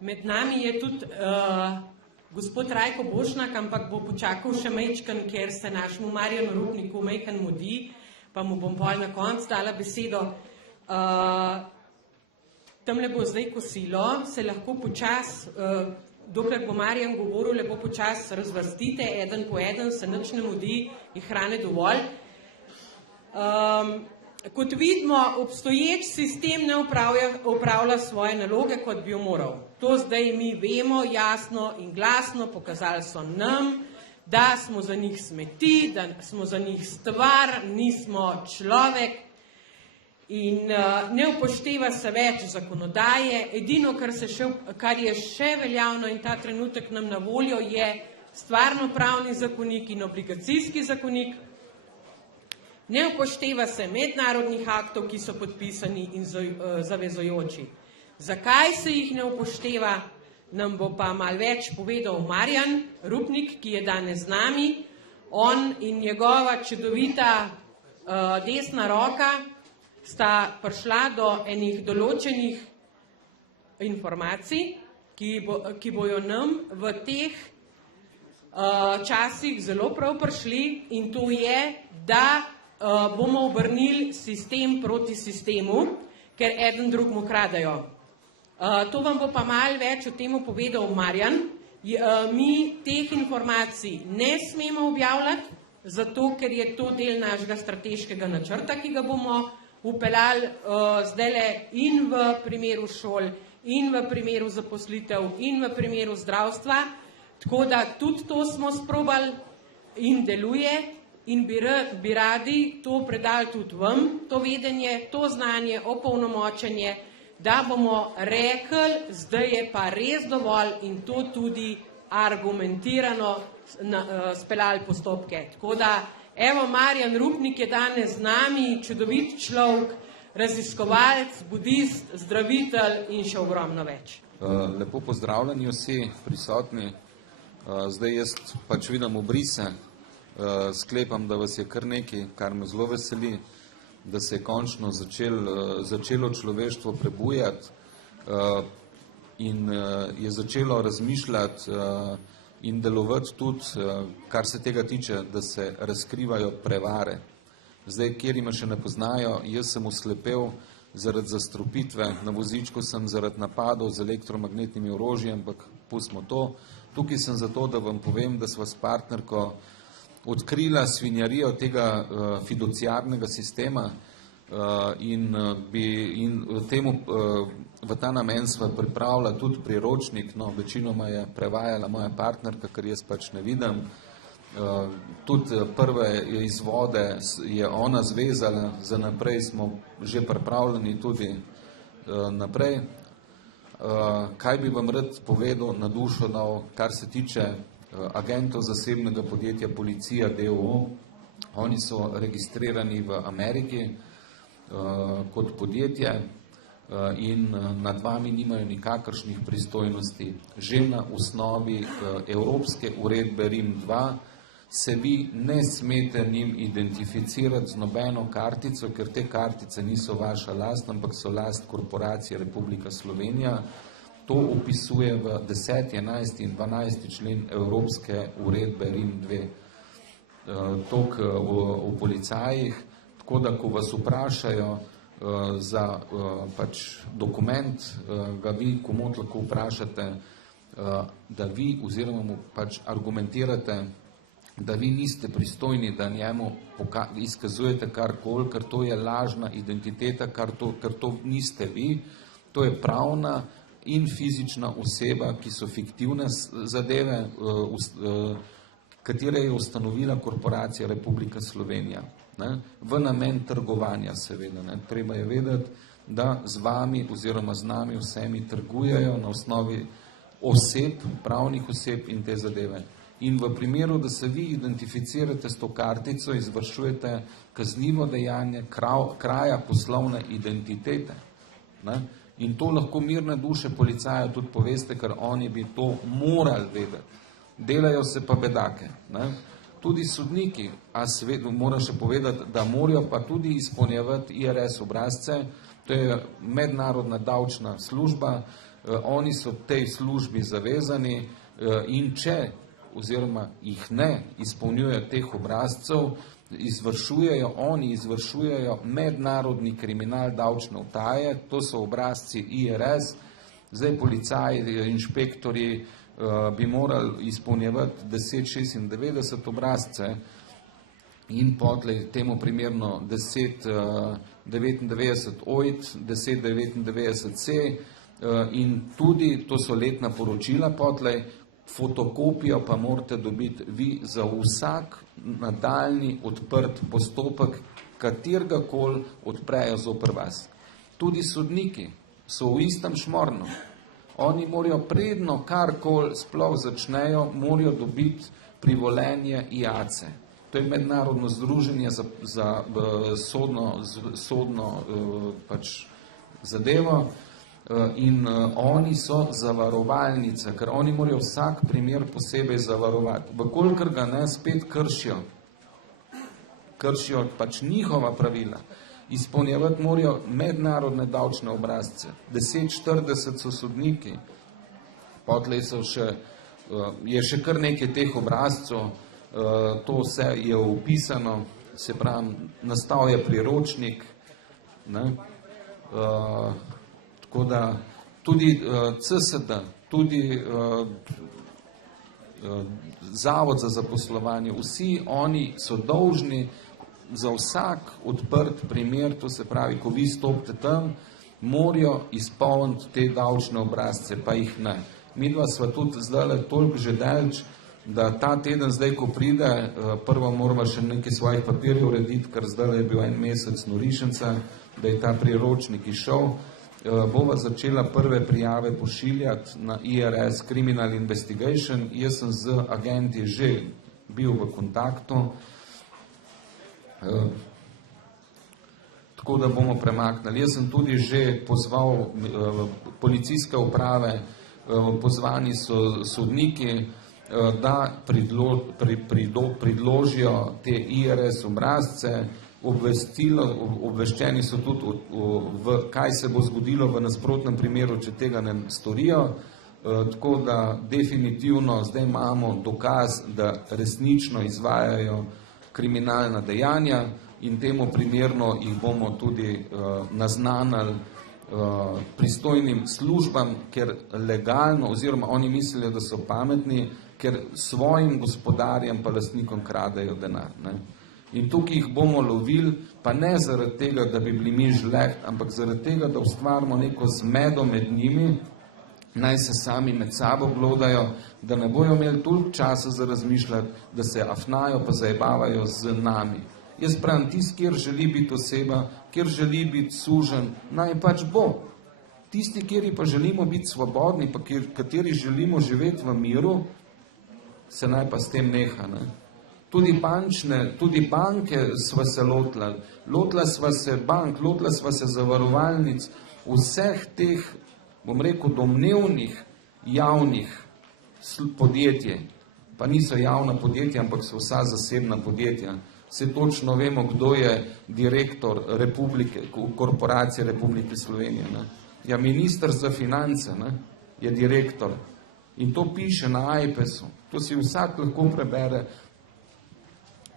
Med nami je tudi gospod Rajko Bošnjak, ampak bo počakal še majčken, ker se našemu Marjanu Rupniku majčken mudi, pa mu bom pol na koncu dala besedo. Tamle bo zdaj kosilo, se lahko počas, dokler bo Marjan govoril, lepo počas razvrstite, eden po eden, se nič ne mudi, je hrane dovolj. Kot vidimo, obstoječ sistem ne upravlja svoje naloge, kot bi jo moral. To zdaj mi vemo jasno in glasno, pokazali so nam, da smo za njih smeti, da smo za njih stvar, nismo človek in ne upošteva se več zakonodaje. Edino, kar je še veljavno in ta trenutek nam na voljo, je stvarno-pravni zakonik in obligacijski zakonik. Ne upošteva se mednarodnih aktov, ki so podpisani in zavezujoči. Zakaj se jih ne upošteva, nam bo pa malo več povedal Marjan Rupnik, ki je danes z nami. On in njegova čudovita desna roka sta prišla do enih določenih informacij, ki bojo nam v teh časih zelo prav prišli, in to je, da bomo obrnili sistem proti sistemu, ker eden drugmu kradajo. To vam bo pa malo več o tem povedal Marjan. Mi teh informacij ne smemo objavljati, zato ker je to del našega strateškega načrta, ki ga bomo upeljali zdajle in v primeru šol, in v primeru zaposlitev, in v primeru zdravstva. Tako da tudi to smo sprobali in deluje. In bi radi to predali tudi vam, to vedenje, to znanje, opolnomočenje, da bomo rekli, zdaj je pa res dovolj in to tudi argumentirano speljali postopke. Tako da, evo, Marjan Rupnik je danes z nami, čudovit človek, raziskovalec, budist, zdravitelj in še ogromno več. Lepo pozdravljeni vsi prisotni. Zdaj jaz pač vidim obrise, sklepam, da vas je kar nekaj, kar me zelo veseli, da se je končno začelo človeštvo prebujati in je začelo razmišljati in delovati tudi, kar se tega tiče, da se razkrivajo prevare. Zdaj, kjer me še ne poznajo, jaz sem oslepel zaradi zastrupitve, na vozičku sem zaradi napadov z elektromagnetnimi orožji, ampak pustimo to. Tukaj sem zato, da vam povem, da sva s partnerko odkrila svinjarijo tega fiduciarnega sistema in v ta namen sva pripravila tudi priročnik, no, večinoma je prevajala moja partnerka, ker jaz pač ne vidim. Tudi prve izvode je ona zvezala, za naprej smo že pripravljeni tudi naprej. Kaj bi vam rad povedal, na dušo dal, kar se tiče agentov zasebnega podjetja Policija d.o.o. Oni so registrirani v Ameriki kot podjetje in nad vami nimajo nikakršnih pristojnosti. Že na osnovi Evropske uredbe Rim 2 se vi ne smete njim identificirati z nobeno kartico, ker te kartice niso vaša last, ampak so last korporacije Republika Slovenija. To opisuje v 10., 11. in 12. člen Evropske uredbe Rim 2. Toliko o policajih, tako da, ko vas vprašajo za pač dokument, ga vi komot lahko vprašate, da vi oziroma mu pač argumentirate, da vi niste pristojni, da njemu izkazujete karkoli, ker to je lažna identiteta, ker to niste vi, to je pravna in fizična oseba, ki so fiktivne zadeve, katere je ustanovila korporacija Republika Slovenija. V namen trgovanja, seveda. Treba je vedeti, da z vami oziroma z nami vsemi trgujejo na osnovi oseb, pravnih oseb in te zadeve. In v primeru, da se vi identificirate s to kartico, izvršujete kaznivo dejanje kraja poslovne identitete. In to lahko mirne duše policaja tudi poveste, ker oni bi to morali vedeti. Delajo se pa bedake. Tudi sodniki, a moram še povedati, da morajo pa tudi izpolnjevati IRS obrazce, To je mednarodna davčna služba, oni so tej službi zavezani in če oziroma jih ne izpolnjujejo teh obrazcev, oni izvršujejo mednarodni kriminal davčne utaje, to so obrazci IRS, zdaj policaji, inšpektori bi morali izpolnjevati 1096 obrazce in potlej temu primerno 1099 OIT, 1099 C in tudi, to so letna poročila potlej, fotokopijo pa morate dobiti vi za vsak nadaljni odprt postopek, katergakoli odprejo zoper vas. Tudi sodniki so v istem šmornu. Oni morajo predno karkoli sploh začnejo, morajo dobiti privolenje IACE. To je mednarodno združenje za sodno zadevo in oni so zavarovalnica, ker oni morajo vsak primer posebej zavarovati. Vkolikor ga ne, spet kršijo pač njihova pravila. Izpolnjevati morajo mednarodne davčne obrazce. 1040 so sodniki, potlej je še kar nekaj teh obrazcev, to vse je opisano, se pravi, nastal je priročnik, tako da tudi CSD, tudi Zavod za zaposlovanje, vsi oni so dolžni za vsak odprt primer, to se pravi, ko vi stopite tam, morajo izpolniti te davčne obrazce, pa jih ne. Midva sva tudi zdaj toliko že delč, da ta teden zdaj, ko pride, prvo morava še nekaj svojih papirjev urediti, ker zdaj je bil en mesec norišenca, da je ta priročnik išel, bova začela prve prijave pošiljati na IRS Criminal Investigation. Jaz sem z agenti že bil v kontaktu, tako da bomo premaknili. Jaz sem tudi že pozval policijske uprave, pozvani so sodniki, da predložijo te IRS obrazce, obveščeni so tudi, kaj se bo zgodilo v nasprotnem primeru, če tega ne storijo, tako da definitivno zdaj imamo dokaz, da resnično izvajajo kriminalna dejanja in temu primerno jih bomo tudi naznanili pristojnim službam, ker legalno, oziroma oni mislijo, da so pametni, ker svojim gospodarjem pa lastnikom kradejo denar. In tukaj jih bomo lovili, pa ne zaradi tega, da bi bili mi žleht, ampak zaradi tega, da ustvarimo neko zmedo med njimi, naj se sami med sabo glodajo, da ne bojo imeli toliko časa za razmišljati, da se afnajo pa zajebavajo z nami. Jaz pravim, tisti, kjer želi biti oseba, kjer želi biti sužen, naj pač bo. Tisti, kjeri pa želimo biti svobodni, pa kateri želimo živeti v miru, se naj pa s tem neha. Tudi banke sva se lotila sva se bank, lotila sva se zavarovalnic, vseh teh, bom rekel, domnevnih javnih podjetij, pa niso javna podjetja, ampak so vsa zasebna podjetja. Se točno vemo, kdo je direktor korporacije Republike Slovenije. Ja, minister za finance je direktor in to piše na AIPES-u. To si vsak lahko prebere,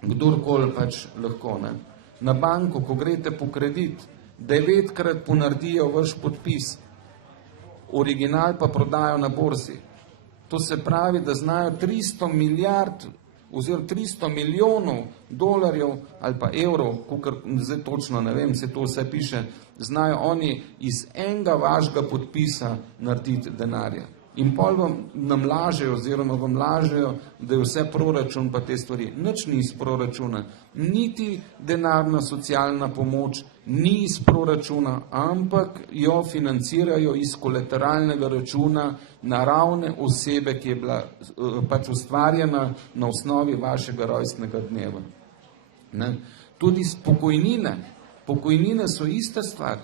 kdorkoli pač lahko. Na banko, ko greste po kredit, 9-krat ponaredijo vaš podpis, original pa prodajo na borzi. To se pravi, da znajo 300 milijard oziroma 300 milijonov dolarjev ali pa evrov, kakor zdaj točno ne vem, se to vse piše, znajo oni iz enega vašega podpisa narediti denarja. In pol nam lažejo, oziroma vam lažejo, da je vse proračun pa te stvari. Nič ni iz proračuna, niti denarna socialna pomoč ni iz proračuna, ampak jo financirajo iz kolateralnega računa naravne osebe, ki je bila pač ustvarjena na osnovi vašega rojstnega dneva. Tudi pokojnine so ista stvar.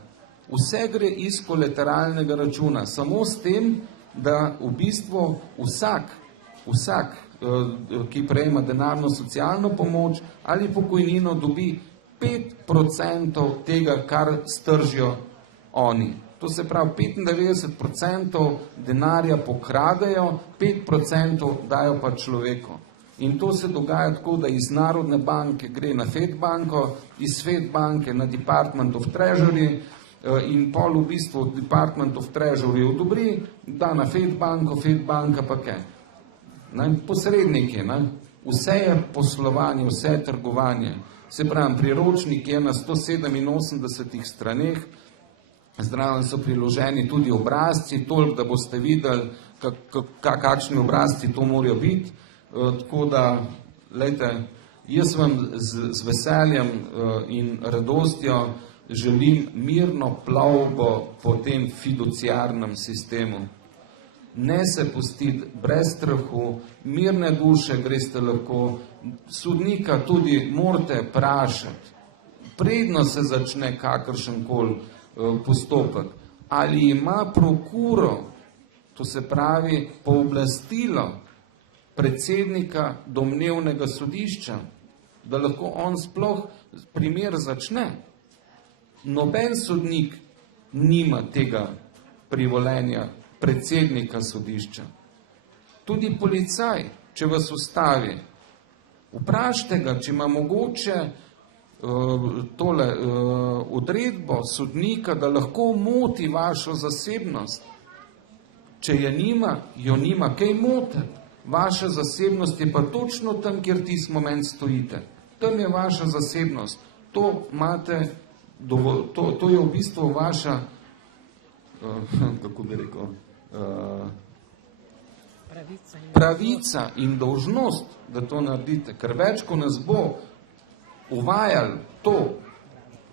Vse gre iz kolateralnega računa, samo s tem, da v bistvu vsak, ki prejema denarno socialno pomoč ali pokojnino, dobi 5% tega, kar stržijo oni. To se pravi, 95% denarja pokradejo, 5% dajo pa človeku. In to se dogaja tako, da iz Narodne banke gre na Fed banko, iz Fed banke na Department of Treasury in pol v bistvu Department of Treasury odobri, da na Fed banka pa kaj. Posredniki, vse je poslovanje, vse je trgovanje. Se pravi, priročnik je na 187 straneh, zraven so priloženi tudi obrazci, toliko, da boste videli, kakšni obrazci to morajo biti. Tako da, lejte, jaz vam z veseljem in radostjo želim mirno plovbo po tem fiduciarnem sistemu. Ne se pustiti brez strahu, mirne duše greste lahko, sodnika tudi morate vprašati, predno se začne kakršenkoli postopek, ali ima prokuro, to se pravi pooblastilo predsednika domnevnega sodišča, da lahko on sploh primer začne. Noben sodnik nima tega privolenja predsednika sodišča. Tudi policaj, če vas ustavi, vprašajte ga, če ima mogoče odredbo sodnika, da lahko moti vašo zasebnost. Če je nima, jo nima kaj motiti. Vaša zasebnost je pa točno tam, kjer tisti moment stojite. Tam je vaša zasebnost. To imate, to je v bistvu vaša, kako bi rekel, pravica in dolžnost, da to naredite. Ker več, ko nas bo uvajali to,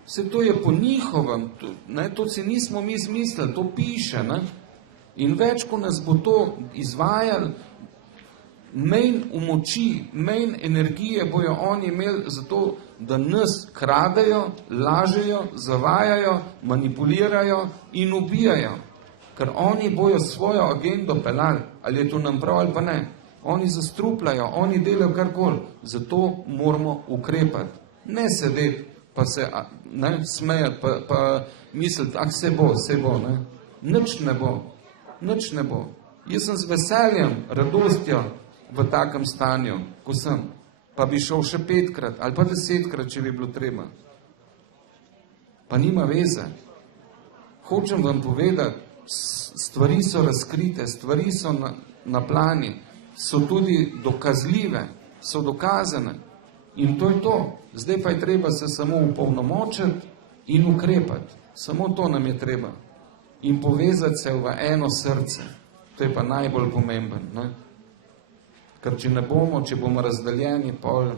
vse to je po njihovem, to si nismo mi zmislili, to piše, in več, ko nas bo to izvajali, manj moči, manj energije bojo oni imeli za to, da nas kradejo, lažejo, zavajajo, manipulirajo in ubijajo. Ker oni bojo svojo agendo peljali, ali je to nam prav ali pa ne. Oni zastrupljajo, oni delajo karkoli. Zato moramo ukrepati. Ne sedeti, pa se smejati, pa misliti, se bo, nič ne bo. Jaz sem z veseljem, radostjo v takem stanju, ko sem, pa bi šel še 5-krat ali pa 10-krat, če bi bilo treba. Pa nima veze. Hočem vam povedati, stvari so razkrite, stvari so na plani, so tudi dokazljive, so dokazane. In to je to. Zdaj pa je treba se samo upolnomočiti in ukrepati. Samo to nam je treba. In povezati se v eno srce. To je pa najbolj pomemben. Ker če ne bomo, če bomo razdeljeni, pol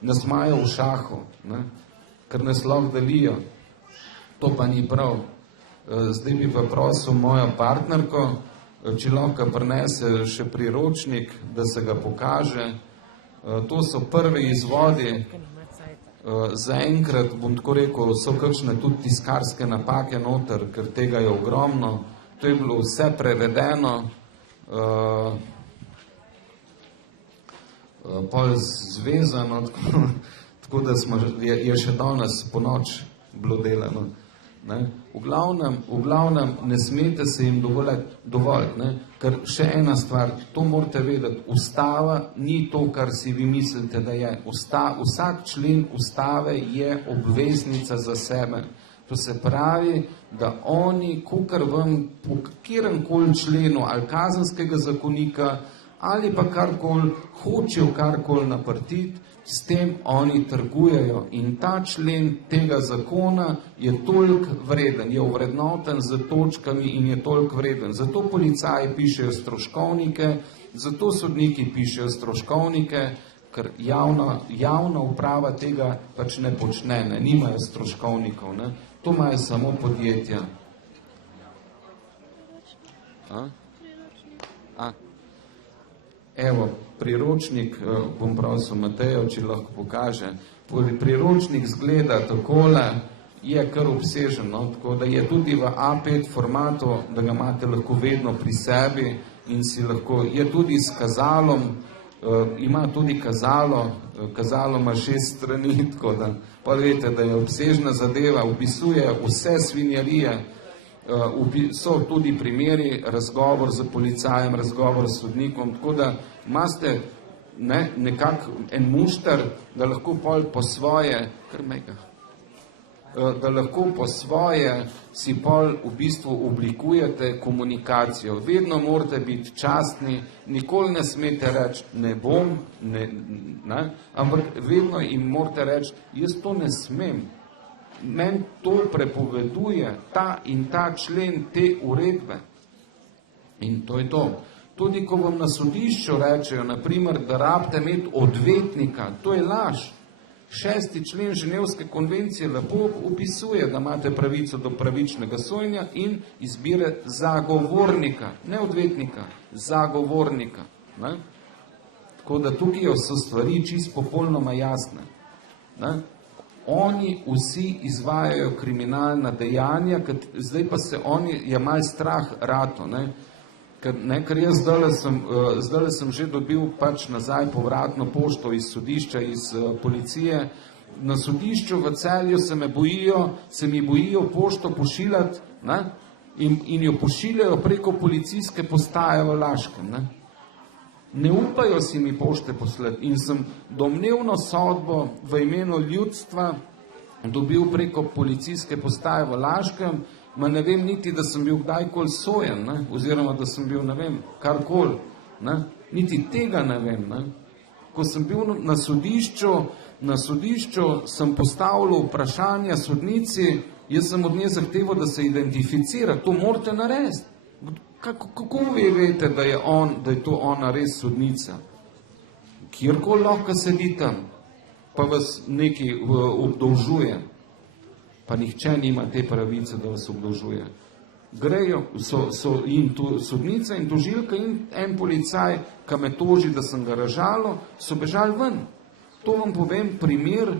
nas imajo v šahu, ker nas lahko delijo. To pa ni prav. Zdaj bi pa prosil mojo partnerko, če lahko prinese še priročnik, da se ga pokaže. To so prvi izvodi. Zaenkrat, bom tako rekel, so kakšne tudi tiskarske napake noter, ker tega je ogromno. To je bilo vse prevedeno. Pol zvezano, tako da je še danes po noč bilo delano. V glavnem ne smete se jim dovoliti, ker še ena stvar, to morate vedeti, ustava ni to, kar si vi mislite, da je. Vsak člen ustave je obveznica za sebe. To se pravi, da oni, kakor vam po kateremkoli členu ali kazenskega zakonika ali pa karkoli hočejo karkoli naprtiti, s tem oni trgujejo. In ta člen tega zakona je toliko vreden, je ovrednoten z točkami in je toliko vreden. Zato policaji pišejo stroškovnike, zato sodniki pišejo stroškovnike, ker javna uprava tega pač ne počne, nimajo stroškovnikov, to imajo samo podjetja. Evo, priročnik, bom prosil Matejo, če lahko pokaže. Priročnik zgleda takole, je kar obsežen, tako da je tudi v A5 formatu, da ga imate lahko vedno pri sebi in si lahko, je tudi s kazalom, ima tudi kazalo ima 6 strani, tako da pa veste, da je obsežna zadeva, opisuje vse svinjarije, so tudi primeri, razgovor z policajem, razgovor s sodnikom, tako da imate nekako en mušter, da lahko pol po svoje, da lahko po svoje si pol v bistvu oblikujete komunikacijo. Vedno morate biti častni, nikoli ne smete reči ne bom, ampak vedno jim morate reči, jaz to ne smem. Meni to prepoveduje ta in ta člen te uredbe. In to je to. Tudi ko vam na sodišču rečejo, naprimer, da rabite imeti odvetnika, to je laž. 6. člen Ženevske konvencije lepo opisuje, da imate pravico do pravičnega sojenja in izbire zagovornika, ne odvetnika, zagovornika. Ne? Tako da tukaj so stvari čisto popolnoma jasne. Ne? Oni vsi izvajajo kriminalna dejanja, zdaj pa se je malo strah rato. Ker jaz zdaj sem že dobil pač nazaj povratno pošto iz sodišča, iz policije. Na sodišču v Celju se mi bojijo pošto pošiljati in jo pošiljajo preko policijske postaje v Laškem. Ne upajo si mi pošte poslati in sem domnevno sodbo v imenu ljudstva dobil preko policijske postaje v Laškem, ne vem niti, da sem bil kdajkoli sojen, oziroma da sem bil, ne vem, karkoli, niti tega ne vem. Ko sem bil na sodišču sem postavil vprašanja sodnici, jaz sem od nje zahteval, da se identificira, to morate narediti. Kako vi veste, da je to ona res sodnica? Kjerkoli lahko sedi tam, pa vas nekaj obdolžuje. Pa nihče nima te pravice, da vas obdolžuje. Grejo, so in sodnica in tožilka in en policaj, ki me toži, da sem ga razžalil, so bežali ven. To vam povem primer,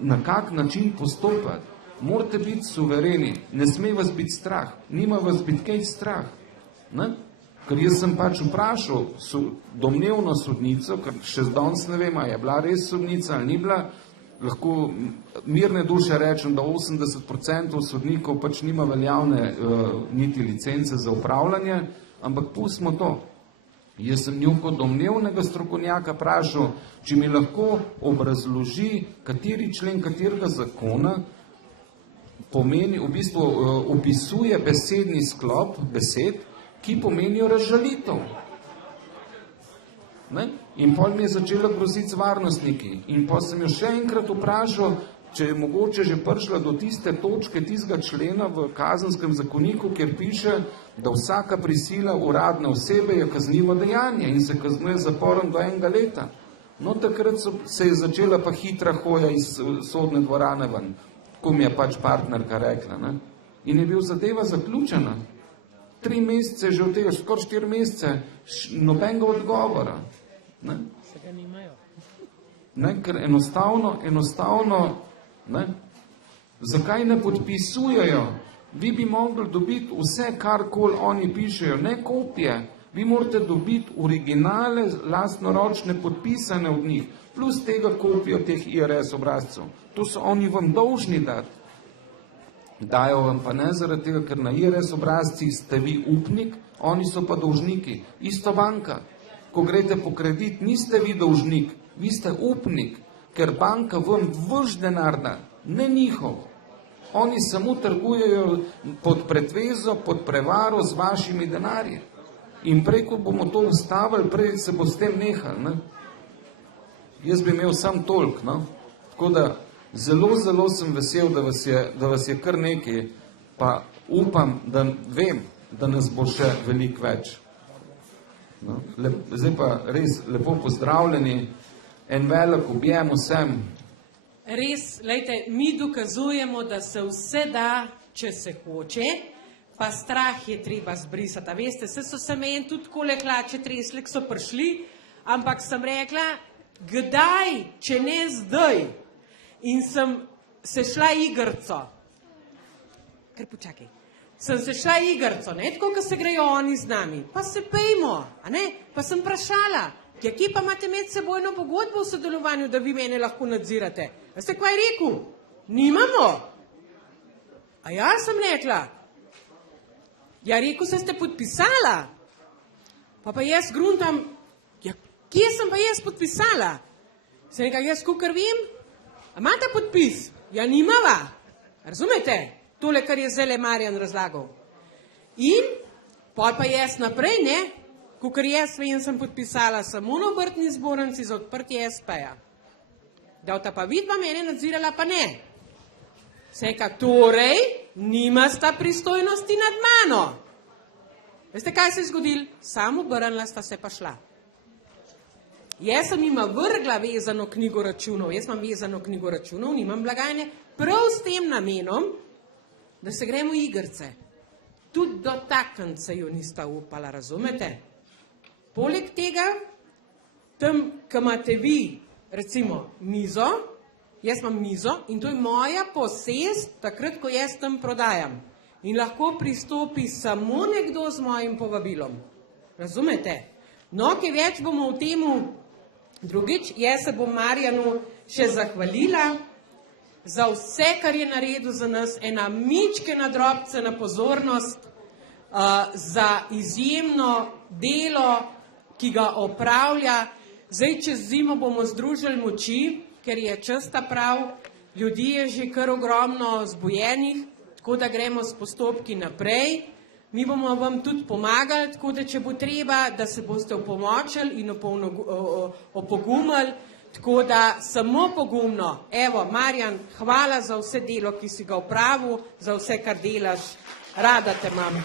na kak način postopati. Morate biti suvereni, ne sme vas biti strah, nima vas biti kaj strah. Ker jaz sem pač vprašal domnevno sodnico, ker še danes ne vem, je bila res sodnica ali ni bila, lahko mirne duše rečem, da 80% sodnikov pač nima veljavne niti licence za upravljanje, ampak pustimo to. Jaz sem njo kot domnevnega strokovnjaka vprašal, če mi lahko obrazloži, kateri člen katerega zakona pomeni, v bistvu opisuje besedni sklop besed, ki pomenijo razžalitev. In potem mi je začela groziti z varnostniki. In potem sem jo še enkrat vprašal, če je mogoče že prišla do tiste točke, tistega člena v Kazenskem zakoniku, kjer piše, da vsaka prisila uradne osebe je kaznivo dejanje in se kaznuje z zaporom do 1 leta. No, takrat se je začela pa hitra hoja iz sodne dvorane ven, ko mi je pač partnerka rekla. In je bil zadeva zaključena. 3 mesece, že od tega skoraj 4 mesece, nobenega odgovora. Se ga nimajo. Ker enostavno, zakaj ne podpisujejo? Vi bi mogli dobiti vse, karkoli oni pišejo, ne kopije. Vi morate dobiti originale, lastnoročne, podpisane od njih, plus tega kopijo teh IRS obrazcev. To so oni vam dolžni dati. Dajo vam pa ne zaradi tega, ker na IRS obrazcih ste vi upnik, oni so pa dolžniki. Isto banka. Ko greste po kredit, niste vi dolžnik, vi ste upnik, ker banka vam vaš denar da, ne njihov. Oni samo trgujejo pod pretvezo, pod prevaro z vašimi denarji. In prej, ko bomo to ustavili, prej se bo s tem nehali. Jaz bi imel sam toliko. Tako da zelo sem vesel, da vas je kar nekaj, pa upam, da vem, da nas bo še veliko več. Zdaj pa res lepo pozdravljeni, en velik objem vsem. Res, lejte, mi dokazujemo, da se vse da, če se hoče, pa strah je treba zbrisati. A veste, so se meni tudi takole hlače tresli, ko so prišli, ampak sem rekla, kdaj, če ne zdaj? In sem se šla igrco. Kar počakaj. Sem se šla igrco, tako, ko se grejo oni z nami. Pa se pejmo, a ne? Pa sem vprašala, Ja, kje pa imate medsebojno pogodbo v sodelovanju, da vi mene lahko nadzirate? Veste, kaj je rekel? Nimamo. A ja, sem rekla. Ja, rekel ste podpisala. Pa jaz gruntam, ja, kje sem pa jaz podpisala? Sem rekla, jaz kakor vem, a imate podpis? Ja, nimava. Razumete? Tole, kar je zdaj Marjan razlagal. In pol pa jaz naprej, ne, kakor jaz vem, sem podpisala samo na obrtni zbornici za odprtje SP-ja. Da ta pa vidva mene nadzirala, pa ne. Seka, torej, nimasta pristojnosti nad mano. Veste, kaj se je zgodilo? Samo obrnila sta se pa šla. Jaz sem jima vrgla vezano knjigo računov, jaz imam vezano knjigo računov, nimam blagajne, prav s tem namenom, da se gremo igrice. Tudi dotakniti se jo nista upala, razumete? Poleg tega, tam, ko imate vi, recimo, mizo, jaz imam mizo in to je moja posest, takrat, ko jaz tam prodajam. In lahko pristopi samo nekdo z mojim povabilom. Razumete? No, kaj več bomo v temu drugič, jaz se bom Marjanu še zahvalila za vse, kar je naredil za nas, ena mičkena drobcena pozornost, za izjemno delo, ki ga opravlja. Zdaj, čez zimo bomo združili moči, ker je čas ta prav, ljudi je že kar ogromno zbojenih, tako da gremo s postopki naprej. Mi bomo vam tudi pomagali, tako da če bo treba, da se boste opomočili in opogumili, tako da samo pogumno. Evo, Marjan, hvala za vse delo, ki si ga opravil, za vse, kar delaš. Rada te imam.